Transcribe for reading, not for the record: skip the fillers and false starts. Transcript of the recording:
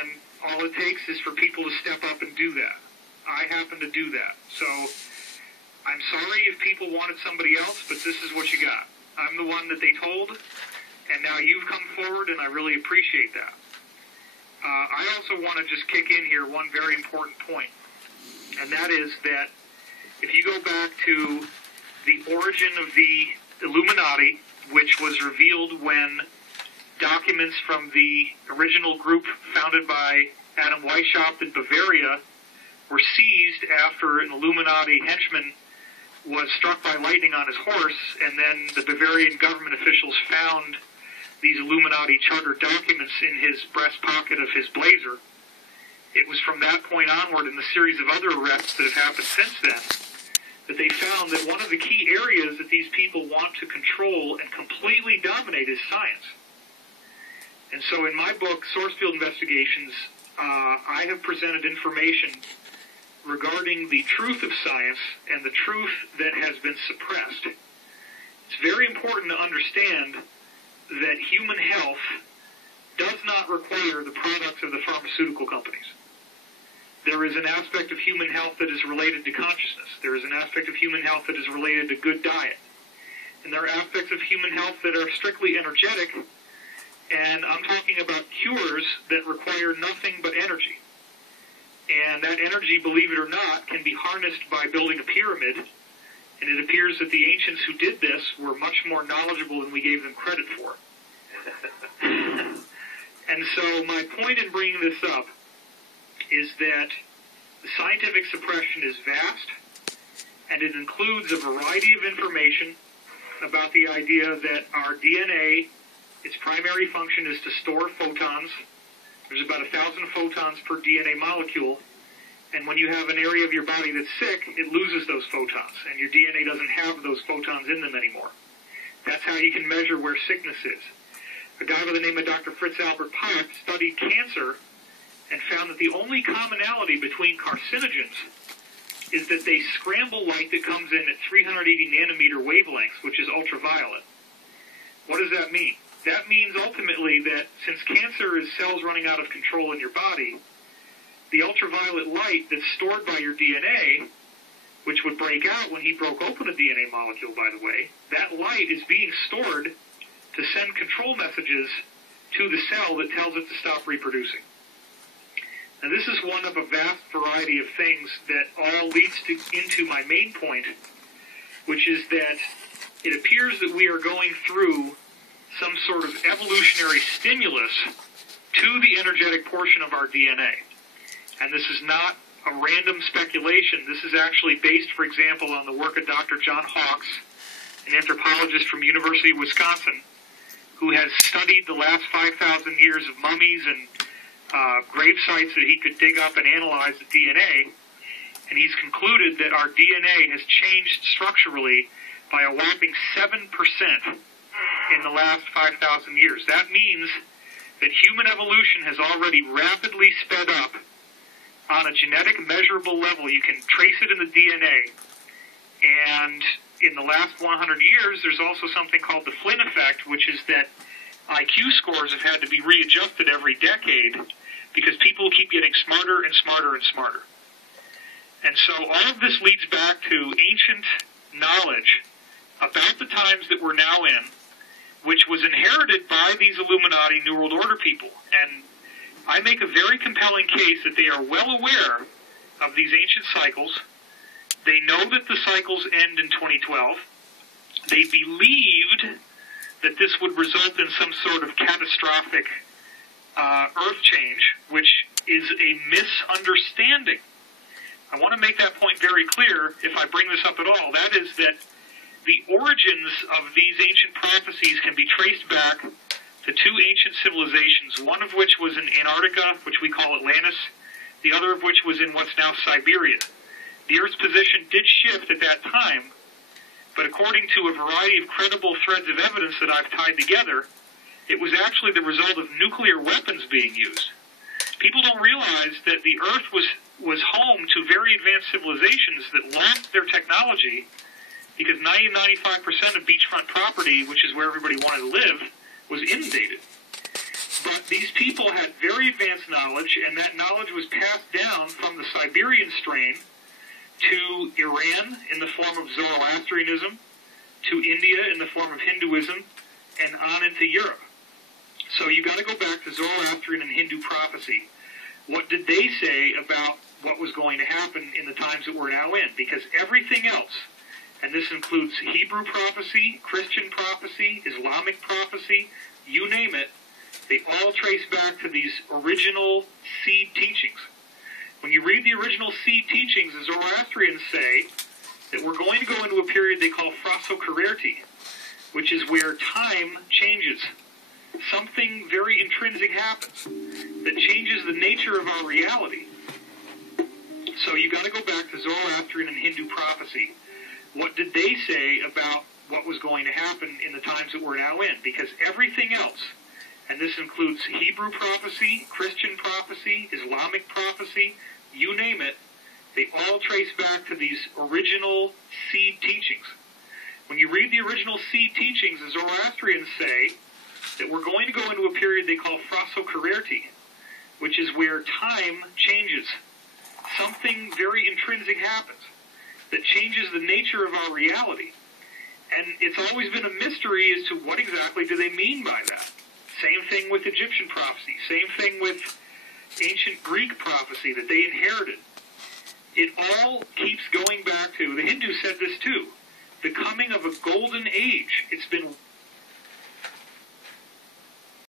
and all it takes is for people to step up and do that. I happen to do that. So I'm sorry if people wanted somebody else, but this is what you got. I'm the one that they told, and now you've come forward, and I really appreciate that. I also want to just kick in here one very important point, and that is that if you go back to the origin of the Illuminati, which was revealed when documents from the original group founded by Adam Weishaupt in Bavaria were seized after an Illuminati henchman was struck by lightning on his horse, and then the Bavarian government officials found these Illuminati charter documents in his breast pocket of his blazer. It was from that point onward, in the series of other arrests that have happened since then, that they found that one of the key areas that these people want to control and completely dominate is science. And so in my book, Source Field Investigations, I have presented information regarding the truth of science and the truth that has been suppressed. It's very important to understand that human health does not require the products of the pharmaceutical companies. There is an aspect of human health that is related to consciousness. There is an aspect of human health that is related to good diet. And there are aspects of human health that are strictly energetic, and I'm talking about cures that require nothing but energy. And that energy, believe it or not, can be harnessed by building a pyramid. And it appears that the ancients who did this were much more knowledgeable than we gave them credit for. And so my point in bringing this up is that the scientific suppression is vast, and it includes a variety of information about the idea that our DNA, its primary function is to store photons. There's about 1,000 photons per DNA molecule, and when you have an area of your body that's sick, it loses those photons, and your DNA doesn't have those photons in them anymore. That's how you can measure where sickness is. A guy by the name of Dr. Fritz Albert Pott studied cancer and found that the only commonality between carcinogens is that they scramble light that comes in at 380 nanometer wavelengths, which is ultraviolet. What does that mean? That means ultimately that since cancer is cells running out of control in your body, the ultraviolet light that's stored by your DNA, which would break out when he broke open a DNA molecule, by the way, that light is being stored to send control messages to the cell that tells it to stop reproducing. Now, this is one of a vast variety of things that all leads into my main point, which is that it appears that we are going through some sort of evolutionary stimulus to the energetic portion of our DNA. And this is not a random speculation. This is actually based, for example, on the work of Dr. John Hawkes, an anthropologist from University of Wisconsin, who has studied the last 5,000 years of mummies and grave sites that he could dig up and analyze the DNA, and he's concluded that our DNA has changed structurally by a whopping 7% in the last 5,000 years. That means that human evolution has already rapidly sped up on a genetic measurable level. You can trace it in the DNA. And in the last 100 years, there's also something called the Flynn effect, which is that IQ scores have had to be readjusted every decade because people keep getting smarter and smarter and smarter. And so all of this leads back to ancient knowledge about the times that we're now in, which was inherited by these Illuminati New World Order people. And I make a very compelling case that they are well aware of these ancient cycles. They know that the cycles end in 2012. They believed that this would result in some sort of catastrophic earth change, which is a misunderstanding. I want to make that point very clear if I bring this up at all. That is that the origins of these ancient prophecies can be traced back to two ancient civilizations, one of which was in Antarctica, which we call Atlantis, the other of which was in what's now Siberia. The Earth's position did shift at that time, but according to a variety of credible threads of evidence that I've tied together, it was actually the result of nuclear weapons being used. People don't realize that the Earth was home to very advanced civilizations that lacked their technology because 90-95% of beachfront property, which is where everybody wanted to live, was inundated. But these people had very advanced knowledge, and that knowledge was passed down from the Siberian strain to Iran in the form of Zoroastrianism, to India in the form of Hinduism, and on into Europe. So you got to go back to Zoroastrian and Hindu prophecy. What did they say about what was going to happen in the times that we're now in? Because everything else, and this includes Hebrew prophecy, Christian prophecy, Islamic prophecy, you name it, they all trace back to these original seed teachings. When you read the original seed teachings, the Zoroastrians say that we're going to go into a period they call Phrosokererti, which is where time changes. Something very intrinsic happens that changes the nature of our reality. So you got to go back to Zoroastrian and Hindu prophecy. What did they say about what was going to happen in the times that we're now in? Because everything else, and this includes Hebrew prophecy, Christian prophecy, Islamic prophecy, you name it, they all trace back to these original seed teachings. When you read the original seed teachings, the Zoroastrians say that we're going to go into a period they call Phrosokererti, which is where time changes. Something very intrinsic happens that changes the nature of our reality. And it's always been a mystery as to what exactly do they mean by that. Same thing with Egyptian prophecy. Same thing with ancient Greek prophecy that they inherited. It all keeps going back to, the Hindus said this too, the coming of a golden age. It's been